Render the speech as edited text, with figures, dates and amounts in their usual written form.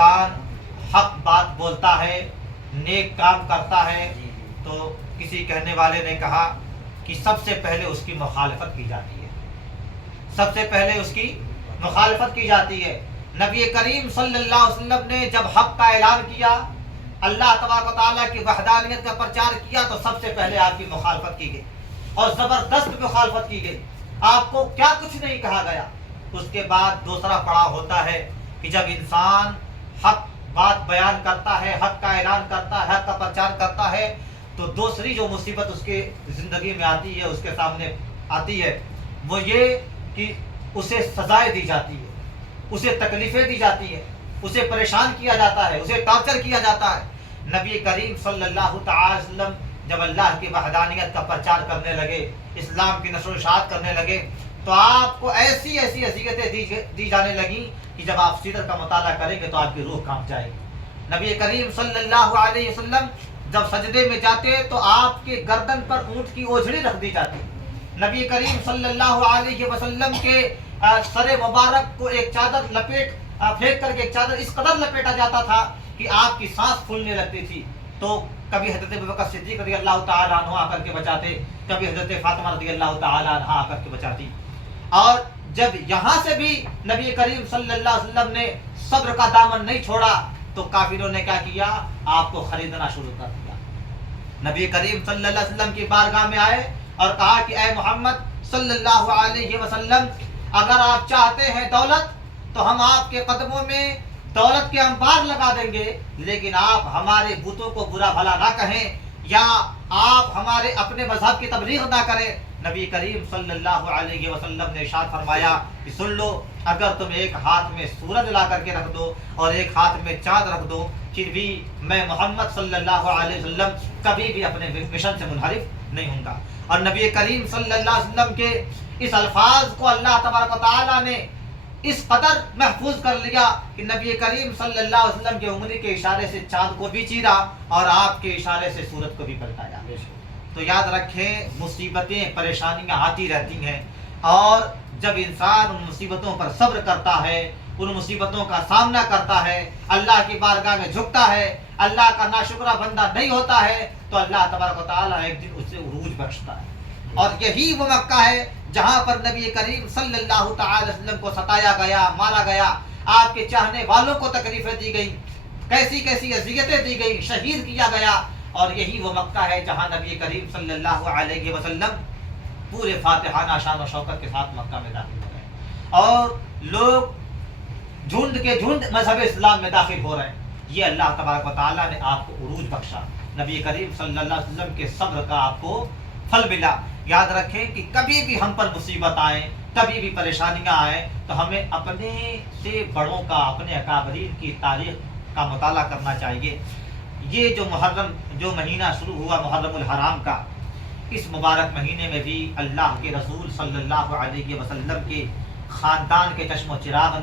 انسان حق بات بولتا ہے، نیک کام کرتا ہے، تو کسی کہنے والے نے کہا کہ سب سے پہلے اس کی مخالفت کی جاتی ہے، سب سے پہلے اس کی مخالفت کی جاتی ہے۔ نبی کریم صلی اللہ علیہ وسلم نے جب حق کا اعلان کیا، اللہ تبارک و تعالیٰ کی وحدانیت کا پرچار کیا، تو سب سے پہلے آپ کی مخالفت کی گئی اور زبردست مخالفت کی گئی۔ آپ کو کیا کچھ نہیں کہا گیا۔ اس کے بعد دوسرا پڑاؤ ہوتا ہے کہ جب انسان حق بات بیان کرتا ہے، حق کا اعلان کرتا ہے، حق کا پرچار کرتا ہے، تو دوسری جو مصیبت اس کے زندگی میں آتی ہے، اس کے سامنے آتی ہے، وہ یہ کہ اسے سزائیں دی جاتی ہے، اسے تکلیفیں دی جاتی ہے، اسے پریشان کیا جاتا ہے، اسے ٹارچر کیا جاتا ہے۔ نبی کریم صلی اللہ تعالی وسلم جب اللہ کی وحدانیت کا پرچار کرنے لگے، اسلام کی نشر و اشاعت کرنے لگے، تو آپ کو ایسی ایسی اذیتیں دی جانے لگیں کہ جب آپ سیرت کا مطالعہ کریں گے تو آپ کی روح کانپ جائے گی۔ نبی کریم صلی اللہ علیہ وسلم جب سجدے میں جاتے تو آپ کے گردن پر اونٹ کی اوجھڑی رکھ دی جاتی۔ نبی کریم صلی اللہ علیہ وسلم کے سر مبارک کو ایک چادر پھینک کر کے ایک چادر اس قدر لپیٹا جاتا تھا کہ آپ کی سانس پھولنے لگتی تھی، تو کبھی حضرت ابوبکر صدیق رضی اللہ تعالیٰ عنہ آ کر کے بچاتے، کبھی حضرت فاطمہ رضی اللہ تعالیٰ عنہ آ کر کے بچاتی۔ اور جب یہاں سے بھی نبی کریم صلی اللہ علیہ وسلم نے صبر کا دامن نہیں چھوڑا، تو کافروں نے کیا کیا؟ آپ کو خریدنا شروع کر دیا۔ نبی کریم صلی اللہ علیہ وسلم کی بارگاہ میں آئے اور کہا کہ اے محمد صلی اللہ علیہ وسلم، اگر آپ چاہتے ہیں دولت تو ہم آپ کے قدموں میں دولت کے انبار لگا دیں گے، لیکن آپ ہمارے بتوں کو برا بھلا نہ کہیں یا آپ ہمارے اپنے مذہب کی تبلیغ نہ کریں۔ نبی کریم صلی اللہ علیہ وسلم نے ارشاد فرمایا کہ سن لو، اگر تم ایک ہاتھ میں سورج لا کر کے رکھ دو اور ایک ہاتھ میں چاند رکھ دو، پھر بھی میں محمد صلی اللہ علیہ وسلم کبھی بھی اپنے مشن سے منحرف نہیں ہوں گا۔ اور نبی کریم صلی اللہ علیہ وسلم کے اس الفاظ کو اللہ تبارک و تعالیٰ نے اس قدر محفوظ کر لیا کہ نبی کریم صلی اللہ علیہ وسلم کی انگلی کے اشارے سے چاند کو بھی چیرا اور آپ کے اشارے سے سورج کو بھی پلٹایا۔ تو یاد رکھیں، مصیبتیں پریشانیاں آتی رہتی ہیں، اور جب انسان ان مصیبتوں پر صبر کرتا ہے، ان مصیبتوں کا سامنا کرتا ہے، اللہ کی بارگاہ میں جھکتا ہے، اللہ کا ناشکرہ بندہ نہیں ہوتا ہے، تو اللہ تبارک و تعالیٰ ایک دن اسے عروج بخشتا ہے۔ اور یہی وہ مکہ ہے جہاں پر نبی کریم صلی اللہ تعالی وسلم کو ستایا گیا، مارا گیا، آپ کے چاہنے والوں کو تکلیفیں دی گئی، کیسی کیسی اذیتیں دی گئی، شہید کیا گیا۔ اور یہی وہ مکہ ہے جہاں نبی کریم صلی اللہ علیہ وسلم پورے فاتحانہ شان و شوکت کے ساتھ مکہ میں داخل ہو گئے، اور لوگ جھنڈ کے جھنڈ مذہب اسلام میں داخل ہو رہے ہیں۔ یہ اللہ تبارک و تعالیٰ نے آپ کو عروج بخشا، نبی کریم صلی اللہ علیہ وسلم کے صبر کا آپ کو پھل ملا۔ یاد رکھیں کہ کبھی بھی ہم پر مصیبت آئے، کبھی بھی پریشانیاں آئیں، تو ہمیں اپنے سے بڑوں کا، اپنے اکابرین کی تاریخ کا مطالعہ کرنا چاہیے۔ یہ جو مہینہ شروع ہوا محرم الحرام کا، اس مبارک مہینے میں بھی اللہ کے رسول صلی اللہ علیہ وسلم کے خاندان کے چشم و چراغ